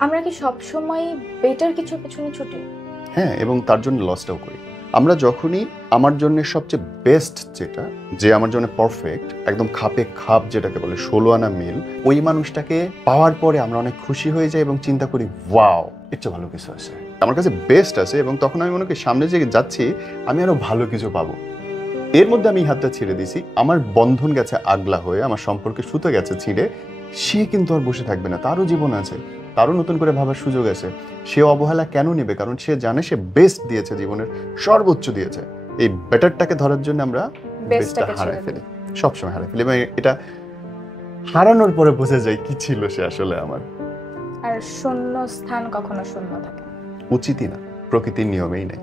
আমরা কি সবসময় বেটার কিছুর পেছনে ছুটি? হ্যাঁ, এবং তার জন্য লসটাও করি। আমরা যখনই আমার জন্য সবচেয়ে বেস্ট যেটা, যে আমার জন্য পারফেক্ট, একদম খাপে খাপ যেটাকে বলে ১৬ আনা মিল, ওই মানুষটাকে পাওয়ার পরে আমরা অনেক খুশি হয়ে যাই এবং চিন্তা করি ওয়াও, এর চেয়ে ভালো কিছু আছে। আমার কাছে বেস্ট আছে এবং তখন আমি মনে করি সামনে যে যাচ্ছি আমি আরো ভালো কিছু পাবো। এর মধ্যে আমি হাতটা ছেড়ে দিছি, আমার বন্ধন গেছে আগলা হয়ে, আমার সম্পর্কে সুতো গেছে ছিঁড়ে, সে কিন্তু আর বসে থাকবে না, তারও জীবন আছে, তারও নতুন করে ভাবার সুযোগ আছে। সে অবহেলা কেন নেবে? কারণ সে জানে সে বেস্ট দিয়েছে, জীবনের সর্বোচ্চ দিয়েছে। এই বেটারটাকে ধরার জন্য আমরা বেস্টটা বেস্টটাকে হারাই ছেড়ে ফেলি, দিই। সবসময় হারাই ফেলি এবং এটা হারানোর পরে বোঝা যায় কি ছিল সে আসলে আমার। আর শূন্য স্থান কখনো শূন্য থাকে না। উচিতই না, প্রকৃতির নিয়মেই নাই।